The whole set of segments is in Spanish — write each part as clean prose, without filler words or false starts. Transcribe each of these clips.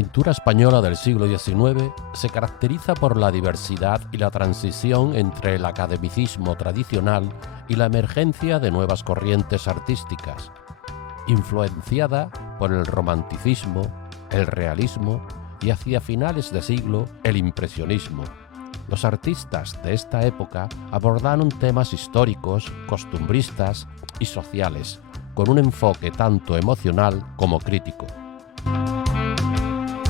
pintura española del siglo XIX se caracteriza por la diversidad y la transición entre el academicismo tradicional y la emergencia de nuevas corrientes artísticas, influenciada por el romanticismo, el realismo y hacia finales de siglo el impresionismo. Los artistas de esta época abordaron temas históricos, costumbristas y sociales, con un enfoque tanto emocional como crítico.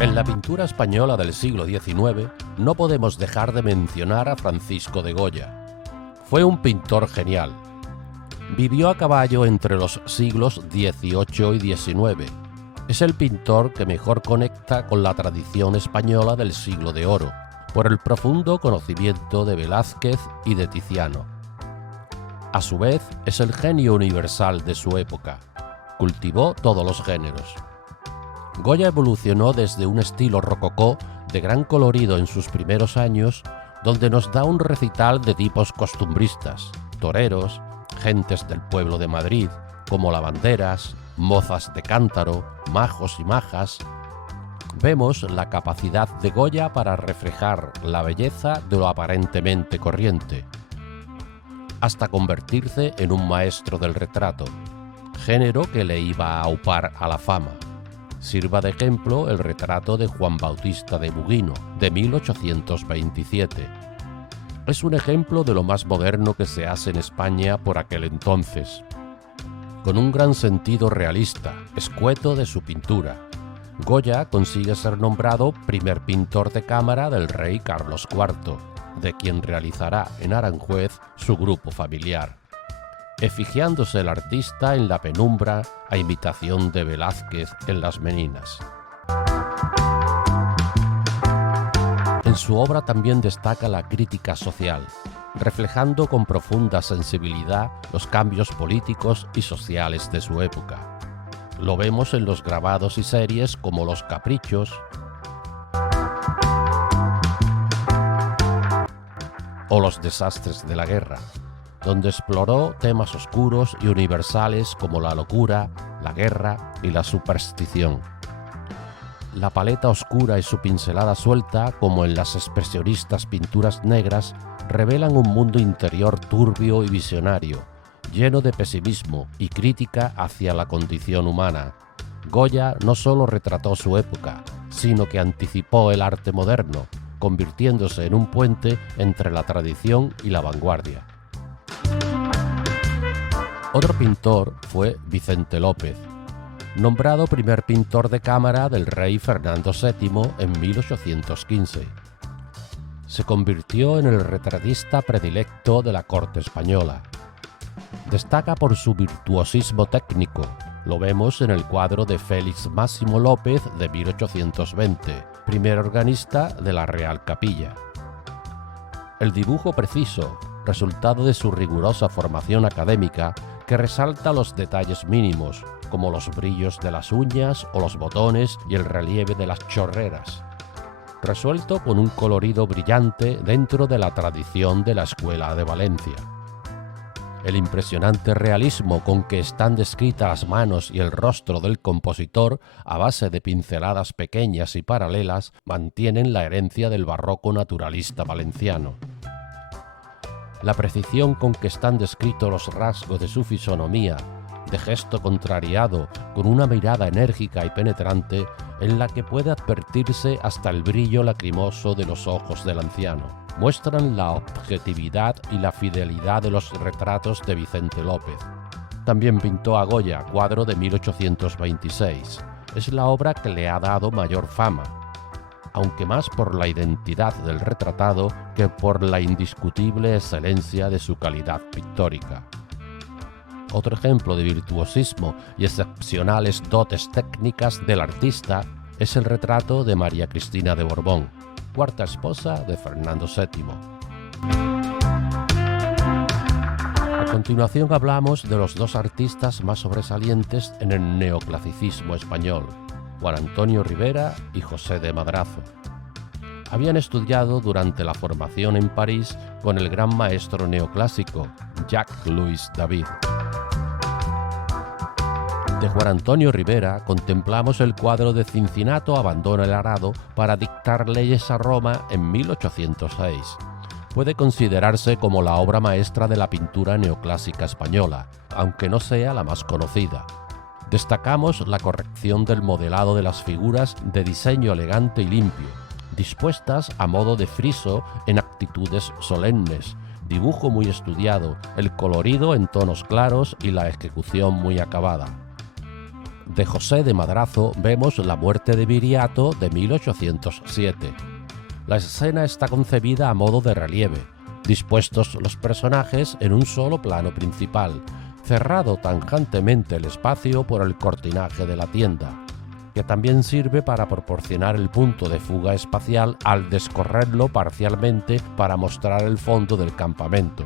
En la pintura española del siglo XIX no podemos dejar de mencionar a Francisco de Goya. Fue un pintor genial. Vivió a caballo entre los siglos XVIII y XIX. Es el pintor que mejor conecta con la tradición española del siglo de oro, por el profundo conocimiento de Velázquez y de Tiziano. A su vez, es el genio universal de su época. Cultivó todos los géneros. Goya evolucionó desde un estilo rococó de gran colorido en sus primeros años, donde nos da un recital de tipos costumbristas, toreros, gentes del pueblo de Madrid, como lavanderas, mozas de cántaro, majos y majas. Vemos la capacidad de Goya para reflejar la belleza de lo aparentemente corriente, hasta convertirse en un maestro del retrato, género que le iba a aupar a la fama. Sirva de ejemplo el retrato de Juan Bautista de Buguino, de 1827. Es un ejemplo de lo más moderno que se hace en España por aquel entonces, con un gran sentido realista, escueto de su pintura. Goya consigue ser nombrado primer pintor de cámara del rey Carlos IV, de quien realizará en Aranjuez su grupo familiar, efigiándose el artista en la penumbra a imitación de Velázquez en Las Meninas. En su obra también destaca la crítica social, reflejando con profunda sensibilidad los cambios políticos y sociales de su época. Lo vemos en los grabados y series como Los Caprichos o Los Desastres de la Guerra, donde exploró temas oscuros y universales como la locura, la guerra y la superstición. La paleta oscura y su pincelada suelta, como en las expresionistas pinturas negras, revelan un mundo interior turbio y visionario, lleno de pesimismo y crítica hacia la condición humana. Goya no solo retrató su época, sino que anticipó el arte moderno, convirtiéndose en un puente entre la tradición y la vanguardia. Otro pintor fue Vicente López, nombrado primer pintor de cámara del rey Fernando VII en 1815. Se convirtió en el retratista predilecto de la corte española. Destaca por su virtuosismo técnico. Lo vemos en el cuadro de Félix Máximo López de 1820, primer organista de la Real Capilla. El dibujo preciso, resultado de su rigurosa formación académica, que resalta los detalles mínimos, como los brillos de las uñas o los botones y el relieve de las chorreras, resuelto con un colorido brillante dentro de la tradición de la Escuela de Valencia. El impresionante realismo con que están descritas las manos y el rostro del compositor a base de pinceladas pequeñas y paralelas mantienen la herencia del barroco naturalista valenciano. La precisión con que están descritos los rasgos de su fisonomía, de gesto contrariado, con una mirada enérgica y penetrante en la que puede advertirse hasta el brillo lacrimoso de los ojos del anciano, muestran la objetividad y la fidelidad de los retratos de Vicente López. También pintó a Goya, cuadro de 1826. Es la obra que le ha dado mayor fama, aunque más por la identidad del retratado que por la indiscutible excelencia de su calidad pictórica. Otro ejemplo de virtuosismo y excepcionales dotes técnicas del artista es el retrato de María Cristina de Borbón, cuarta esposa de Fernando VII. A continuación hablamos de los dos artistas más sobresalientes en el neoclasicismo español, Juan Antonio Rivera y José de Madrazo. Habían estudiado durante la formación en París con el gran maestro neoclásico, Jacques-Louis David. De Juan Antonio Rivera contemplamos el cuadro de Cincinnato abandona el arado para dictar leyes a Roma en 1806. Puede considerarse como la obra maestra de la pintura neoclásica española, aunque no sea la más conocida. Destacamos la corrección del modelado de las figuras de diseño elegante y limpio, dispuestas a modo de friso en actitudes solemnes, dibujo muy estudiado, el colorido en tonos claros y la ejecución muy acabada. De José de Madrazo vemos La muerte de Viriato de 1807. La escena está concebida a modo de relieve, dispuestos los personajes en un solo plano principal, cerrado tangentemente el espacio por el cortinaje de la tienda, que también sirve para proporcionar el punto de fuga espacial al descorrerlo parcialmente para mostrar el fondo del campamento.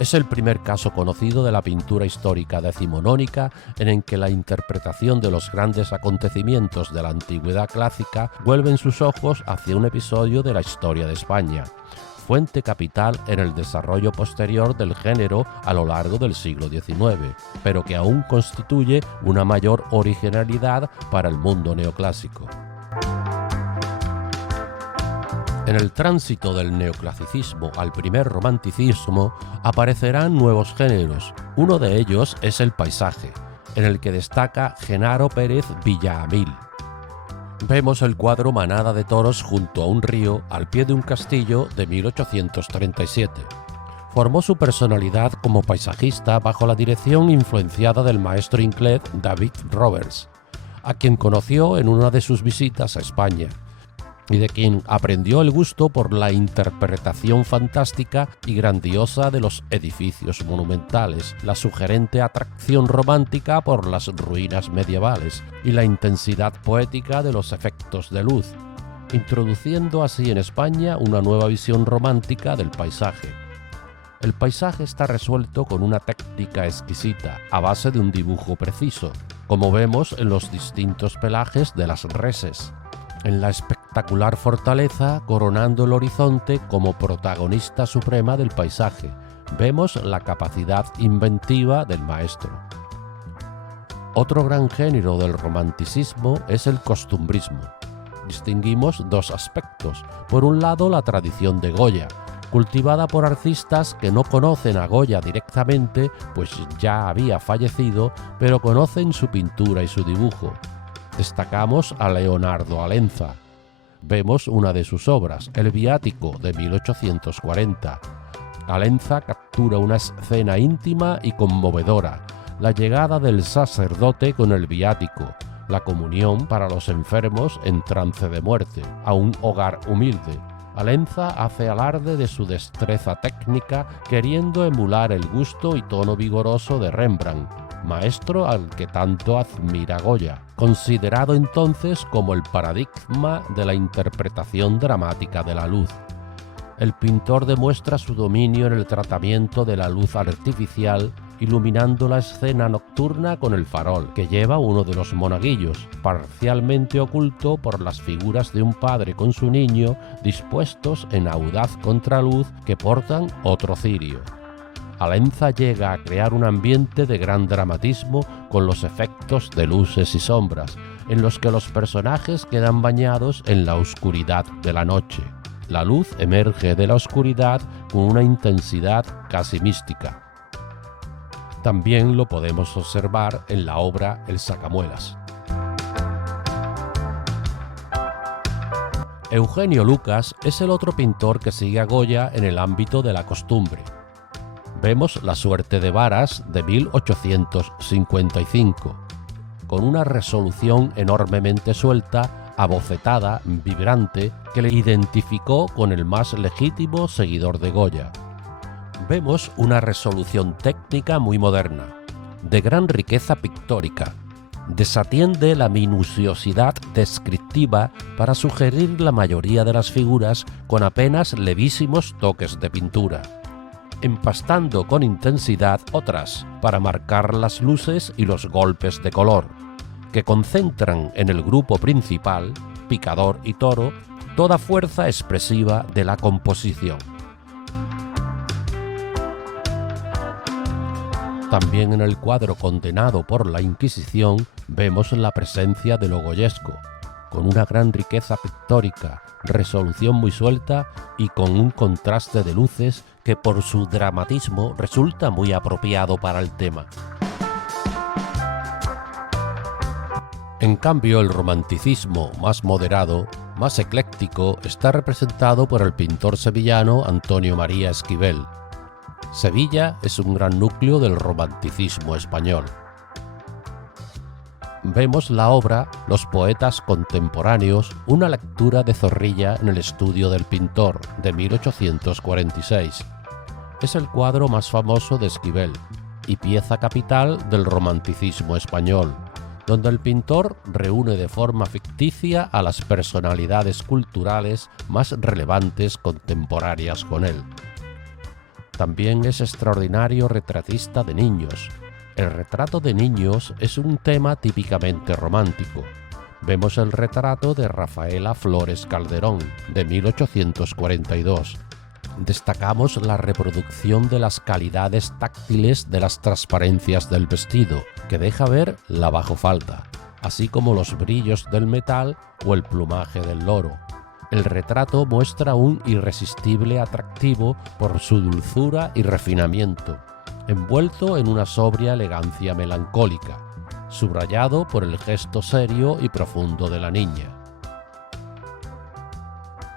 Es el primer caso conocido de la pintura histórica decimonónica en el que la interpretación de los grandes acontecimientos de la antigüedad clásica vuelven sus ojos hacia un episodio de la historia de España, fuente capital en el desarrollo posterior del género a lo largo del siglo XIX, pero que aún constituye una mayor originalidad para el mundo neoclásico. En el tránsito del neoclasicismo al primer romanticismo aparecerán nuevos géneros. Uno de ellos es el paisaje, en el que destaca Genaro Pérez Villaamil. Vemos el cuadro Manada de toros junto a un río al pie de un castillo de 1837. Formó su personalidad como paisajista bajo la dirección influenciada del maestro inglés David Roberts, a quien conoció en una de sus visitas a España, y de quien aprendió el gusto por la interpretación fantástica y grandiosa de los edificios monumentales, la sugerente atracción romántica por las ruinas medievales y la intensidad poética de los efectos de luz, introduciendo así en España una nueva visión romántica del paisaje. El paisaje está resuelto con una técnica exquisita, a base de un dibujo preciso, como vemos en los distintos pelajes de las reses, en la espectacular fortaleza coronando el horizonte como protagonista suprema del paisaje. Vemos la capacidad inventiva del maestro. Otro gran género del romanticismo es el costumbrismo. Distinguimos dos aspectos. Por un lado, la tradición de Goya, cultivada por artistas que no conocen a Goya directamente, pues ya había fallecido, pero conocen su pintura y su dibujo. Destacamos a Leonardo Alenza. Vemos una de sus obras, El Viático, de 1840. Alenza captura una escena íntima y conmovedora, la llegada del sacerdote con el viático, la comunión para los enfermos en trance de muerte, a un hogar humilde. Alenza hace alarde de su destreza técnica, queriendo emular el gusto y tono vigoroso de Rembrandt, maestro al que tanto admira Goya, considerado entonces como el paradigma de la interpretación dramática de la luz. El pintor demuestra su dominio en el tratamiento de la luz artificial, iluminando la escena nocturna con el farol que lleva uno de los monaguillos, parcialmente oculto por las figuras de un padre con su niño dispuestos en audaz contraluz que portan otro cirio. Alenza llega a crear un ambiente de gran dramatismo con los efectos de luces y sombras, en los que los personajes quedan bañados en la oscuridad de la noche. La luz emerge de la oscuridad con una intensidad casi mística. También lo podemos observar en la obra El Sacamuelas. Eugenio Lucas es el otro pintor que sigue a Goya en el ámbito de la costumbre. Vemos La suerte de Varas de 1855, con una resolución enormemente suelta, abocetada, vibrante, que le identificó con el más legítimo seguidor de Goya. Vemos una resolución técnica muy moderna, de gran riqueza pictórica. Desatiende la minuciosidad descriptiva para sugerir la mayoría de las figuras con apenas levísimos toques de pintura, empastando con intensidad otras para marcar las luces y los golpes de color, que concentran en el grupo principal, picador y toro, toda fuerza expresiva de la composición. También en el cuadro Condenado por la Inquisición vemos la presencia de lo goyesco, con una gran riqueza pictórica, resolución muy suelta y con un contraste de luces que por su dramatismo resulta muy apropiado para el tema. En cambio, el romanticismo más moderado, más ecléctico, está representado por el pintor sevillano Antonio María Esquivel. Sevilla es un gran núcleo del romanticismo español. Vemos la obra Los poetas contemporáneos, una lectura de Zorrilla en el estudio del pintor, de 1846. Es el cuadro más famoso de Esquivel y pieza capital del romanticismo español, donde el pintor reúne de forma ficticia a las personalidades culturales más relevantes contemporáneas con él. También es extraordinario retratista de niños. El retrato de niños es un tema típicamente romántico. Vemos el retrato de Rafaela Flores Calderón, de 1842. Destacamos la reproducción de las calidades táctiles de las transparencias del vestido, que deja ver la bajofalda, así como los brillos del metal o el plumaje del loro. El retrato muestra un irresistible atractivo por su dulzura y refinamiento, envuelto en una sobria elegancia melancólica, subrayado por el gesto serio y profundo de la niña.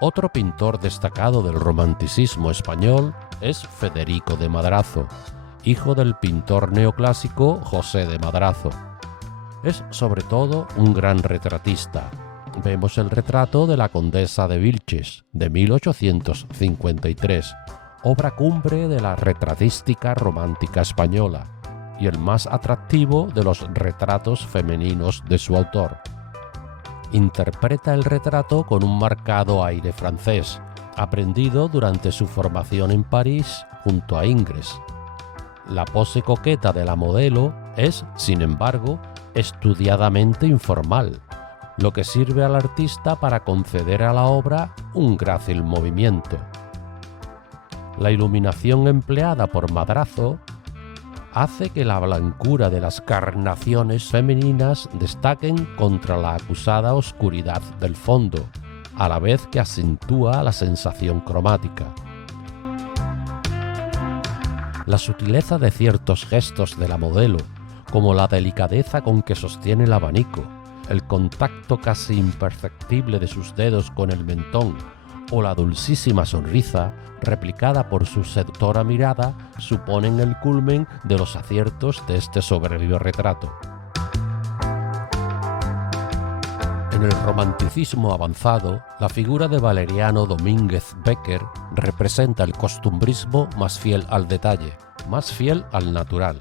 Otro pintor destacado del romanticismo español es Federico de Madrazo, hijo del pintor neoclásico José de Madrazo. Es sobre todo un gran retratista. Vemos el retrato de la condesa de Vilches, de 1853, obra cumbre de la retratística romántica española y el más atractivo de los retratos femeninos de su autor. Interpreta el retrato con un marcado aire francés, aprendido durante su formación en París junto a Ingres. La pose coqueta de la modelo es, sin embargo, estudiadamente informal, lo que sirve al artista para conceder a la obra un grácil movimiento. La iluminación empleada por Madrazo hace que la blancura de las carnaciones femeninas destaquen contra la acusada oscuridad del fondo, a la vez que acentúa la sensación cromática. La sutileza de ciertos gestos de la modelo, como la delicadeza con que sostiene el abanico, el contacto casi imperceptible de sus dedos con el mentón o la dulcísima sonrisa, replicada por su seductora mirada, suponen el culmen de los aciertos de este soberbio retrato. En el romanticismo avanzado, la figura de Valeriano Domínguez Becker representa el costumbrismo más fiel al detalle, más fiel al natural.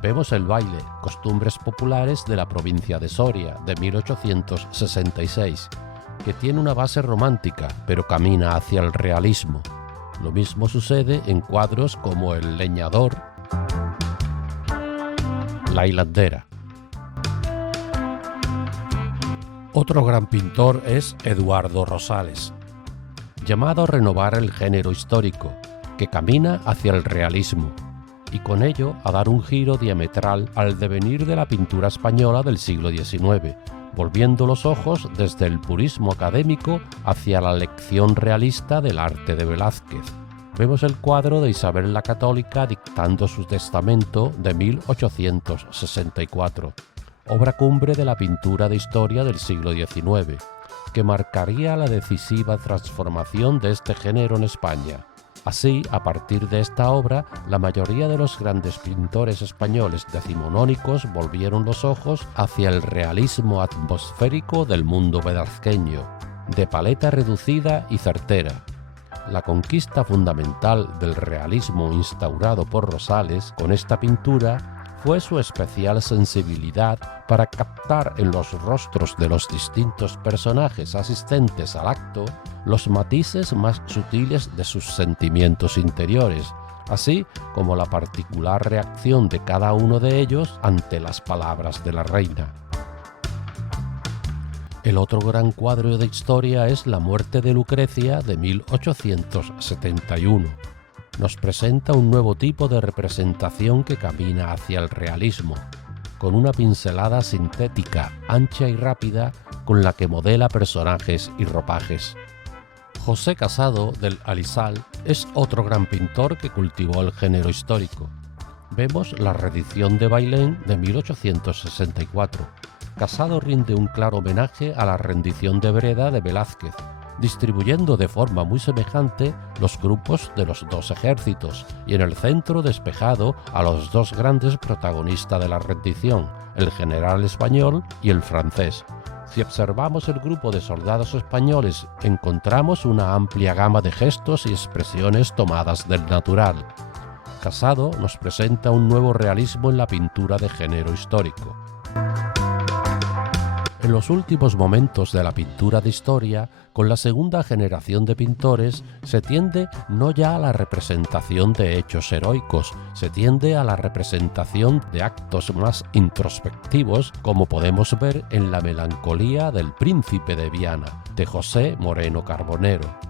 Vemos el baile, costumbres populares de la provincia de Soria, de 1866, que tiene una base romántica, pero camina hacia el realismo. Lo mismo sucede en cuadros como El leñador, La hilandera. Otro gran pintor es Eduardo Rosales, llamado a renovar el género histórico, que camina hacia el realismo, y con ello a dar un giro diametral al devenir de la pintura española del siglo XIX, volviendo los ojos desde el purismo académico hacia la lección realista del arte de Velázquez. Vemos el cuadro de Isabel la Católica dictando su testamento de 1864, obra cumbre de la pintura de historia del siglo XIX, que marcaría la decisiva transformación de este género en España. Así, a partir de esta obra, la mayoría de los grandes pintores españoles decimonónicos volvieron los ojos hacia el realismo atmosférico del mundo velazqueño, de paleta reducida y certera. La conquista fundamental del realismo instaurado por Rosales con esta pintura fue su especial sensibilidad para captar en los rostros de los distintos personajes asistentes al acto los matices más sutiles de sus sentimientos interiores, así como la particular reacción de cada uno de ellos ante las palabras de la reina. El otro gran cuadro de historia es La muerte de Lucrecia de 1871. nos presenta un nuevo tipo de representación que camina hacia el realismo, con una pincelada sintética, ancha y rápida, con la que modela personajes y ropajes. José Casado, del Alisal, es otro gran pintor que cultivó el género histórico. Vemos la reedición de Bailén de 1864. Casado rinde un claro homenaje a la rendición de Breda de Velázquez, distribuyendo de forma muy semejante los grupos de los dos ejércitos y en el centro despejado a los dos grandes protagonistas de la rendición, el general español y el francés. Si observamos el grupo de soldados españoles, encontramos una amplia gama de gestos y expresiones tomadas del natural. Casado nos presenta un nuevo realismo en la pintura de género histórico. En los últimos momentos de la pintura de historia, con la segunda generación de pintores, se tiende no ya a la representación de hechos heroicos, se tiende a la representación de actos más introspectivos, como podemos ver en La melancolía del príncipe de Viana, de José Moreno Carbonero.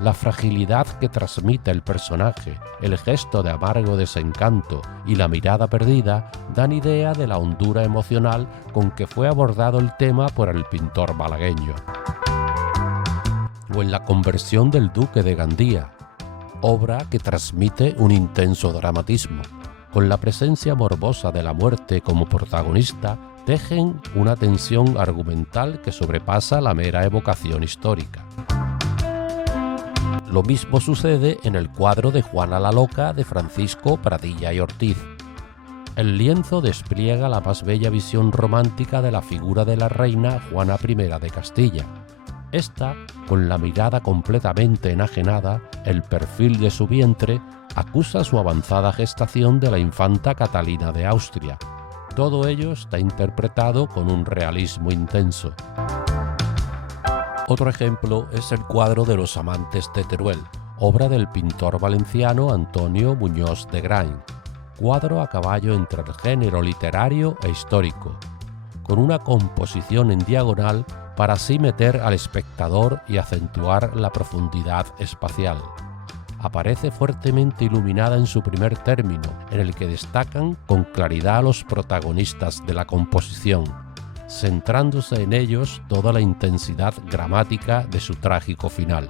La fragilidad que transmite el personaje, el gesto de amargo desencanto y la mirada perdida dan idea de la hondura emocional con que fue abordado el tema por el pintor malagueño. O en La conversión del duque de Gandía, obra que transmite un intenso dramatismo. Con la presencia morbosa de la muerte como protagonista, tejen una tensión argumental que sobrepasa la mera evocación histórica. Lo mismo sucede en el cuadro de Juana la Loca de Francisco Pradilla y Ortiz. El lienzo despliega la más bella visión romántica de la figura de la reina Juana I de Castilla. Esta, con la mirada completamente enajenada, el perfil de su vientre, acusa su avanzada gestación de la infanta Catalina de Austria. Todo ello está interpretado con un realismo intenso. Otro ejemplo es el cuadro de Los amantes de Teruel, obra del pintor valenciano Antonio Muñoz de Grain, cuadro a caballo entre el género literario e histórico, con una composición en diagonal para así meter al espectador y acentuar la profundidad espacial. Aparece fuertemente iluminada en su primer término, en el que destacan con claridad los protagonistas de la composición, centrándose en ellos toda la intensidad dramática de su trágico final.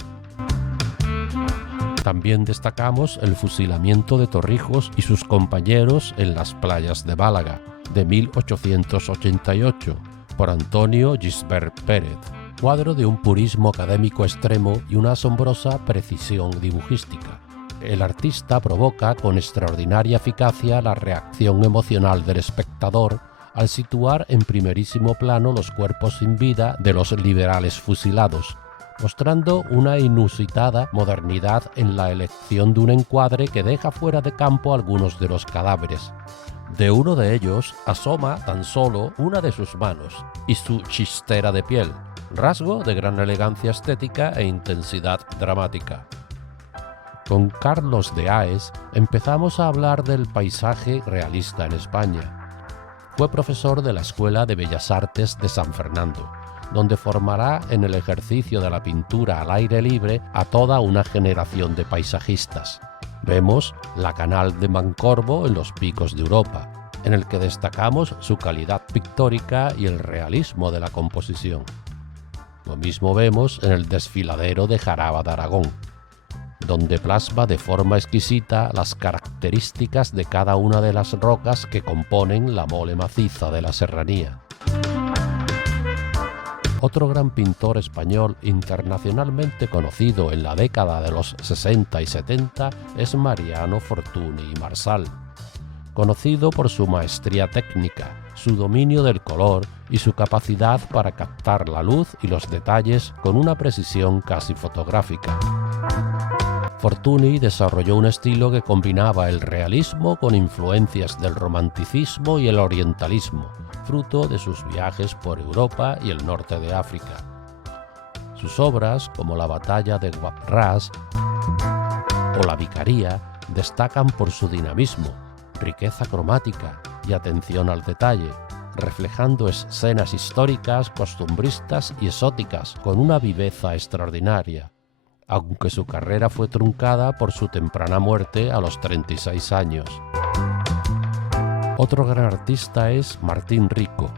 También destacamos el fusilamiento de Torrijos y sus compañeros en las playas de Málaga, de 1888, por Antonio Gisbert Pérez, cuadro de un purismo académico extremo y una asombrosa precisión dibujística. El artista provoca con extraordinaria eficacia la reacción emocional del espectador al situar en primerísimo plano los cuerpos sin vida de los liberales fusilados, mostrando una inusitada modernidad en la elección de un encuadre que deja fuera de campo algunos de los cadáveres. De uno de ellos asoma tan solo una de sus manos y su chistera de piel, rasgo de gran elegancia estética e intensidad dramática. Con Carlos de Haes empezamos a hablar del paisaje realista en España. Fue profesor de la Escuela de Bellas Artes de San Fernando, donde formará en el ejercicio de la pintura al aire libre a toda una generación de paisajistas. Vemos la Canal de Mancorbo en los Picos de Europa, en el que destacamos su calidad pictórica y el realismo de la composición. Lo mismo vemos en el Desfiladero de Jaraba de Aragón, donde plasma de forma exquisita las características de cada una de las rocas que componen la mole maciza de la serranía. Otro gran pintor español internacionalmente conocido en la década de los 60 y 70 es Mariano Fortuny y Marsal, conocido por su maestría técnica, su dominio del color y su capacidad para captar la luz y los detalles con una precisión casi fotográfica. Fortuny desarrolló un estilo que combinaba el realismo con influencias del romanticismo y el orientalismo, fruto de sus viajes por Europa y el norte de África. Sus obras, como La batalla de Wavras o La vicaría, destacan por su dinamismo, riqueza cromática y atención al detalle, reflejando escenas históricas, costumbristas y exóticas con una viveza extraordinaria. aunque su carrera fue truncada por su temprana muerte a los 36 años. Otro gran artista es Martín Rico.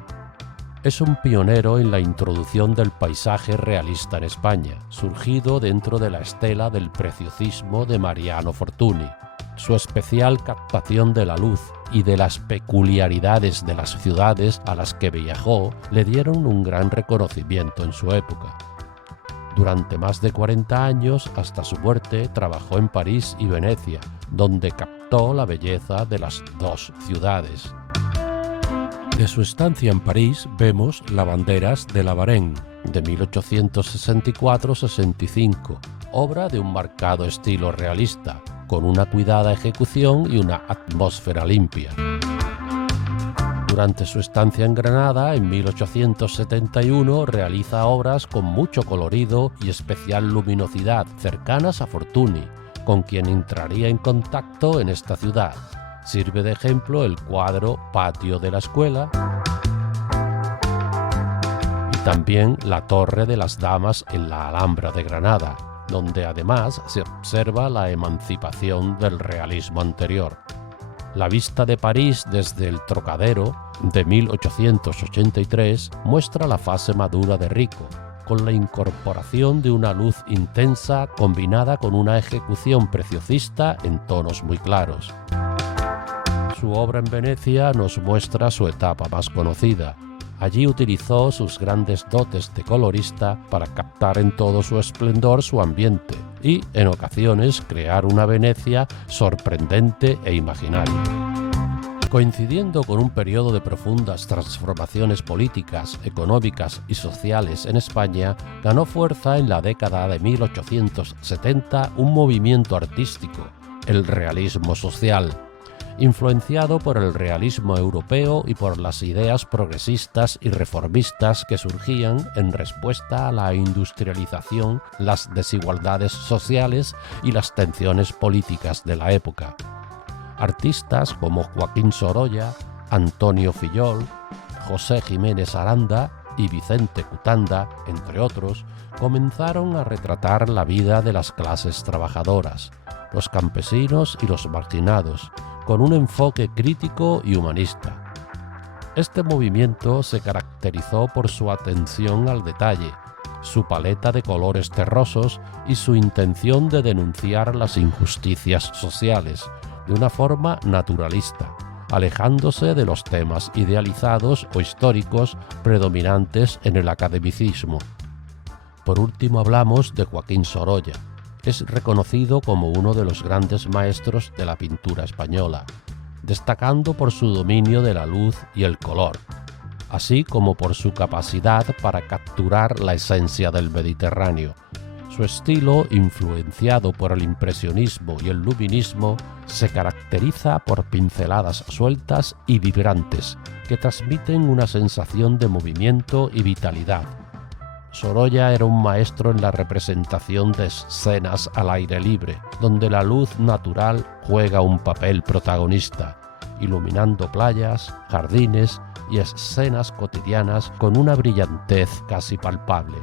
Es un pionero en la introducción del paisaje realista en España, surgido dentro de la estela del preciosismo de Mariano Fortuny. Su especial captación de la luz y de las peculiaridades de las ciudades a las que viajó le dieron un gran reconocimiento en su época. Durante más de 40 años, hasta su muerte, trabajó en París y Venecia, donde captó la belleza de las dos ciudades. De su estancia en París vemos Lavanderas de la Varenne, de 1864-65, obra de un marcado estilo realista, con una cuidada ejecución y una atmósfera limpia. Durante su estancia en Granada, en 1871, realiza obras con mucho colorido y especial luminosidad, cercanas a Fortuny, con quien entraría en contacto en esta ciudad. Sirve de ejemplo el cuadro Patio de la Escuela y también la Torre de las Damas en la Alhambra de Granada, donde además se observa la emancipación del realismo anterior. La vista de París desde el Trocadero, de 1883, muestra la fase madura de Rico, con la incorporación de una luz intensa combinada con una ejecución preciosista en tonos muy claros. Su obra en Venecia nos muestra su etapa más conocida. Allí utilizó sus grandes dotes de colorista para captar en todo su esplendor su ambiente y, en ocasiones, crear una Venecia sorprendente e imaginaria. Coincidiendo con un periodo de profundas transformaciones políticas, económicas y sociales en España, ganó fuerza en la década de 1870 un movimiento artístico, el realismo social, influenciado por el realismo europeo y por las ideas progresistas y reformistas que surgían en respuesta a la industrialización, las desigualdades sociales y las tensiones políticas de la época. Artistas como Joaquín Sorolla, Antonio Fillol, José Jiménez Aranda y Vicente Cutanda, entre otros, comenzaron a retratar la vida de las clases trabajadoras, los campesinos y los marginados, con un enfoque crítico y humanista. Este movimiento se caracterizó por su atención al detalle, su paleta de colores terrosos y su intención de denunciar las injusticias sociales de una forma naturalista, alejándose de los temas idealizados o históricos predominantes en el academicismo. Por último hablamos de Joaquín Sorolla. Es reconocido como uno de los grandes maestros de la pintura española, destacando por su dominio de la luz y el color, así como por su capacidad para capturar la esencia del Mediterráneo. Su estilo, influenciado por el impresionismo y el luminismo, se caracteriza por pinceladas sueltas y vibrantes, que transmiten una sensación de movimiento y vitalidad. Sorolla era un maestro en la representación de escenas al aire libre, donde la luz natural juega un papel protagonista, iluminando playas, jardines y escenas cotidianas con una brillantez casi palpable.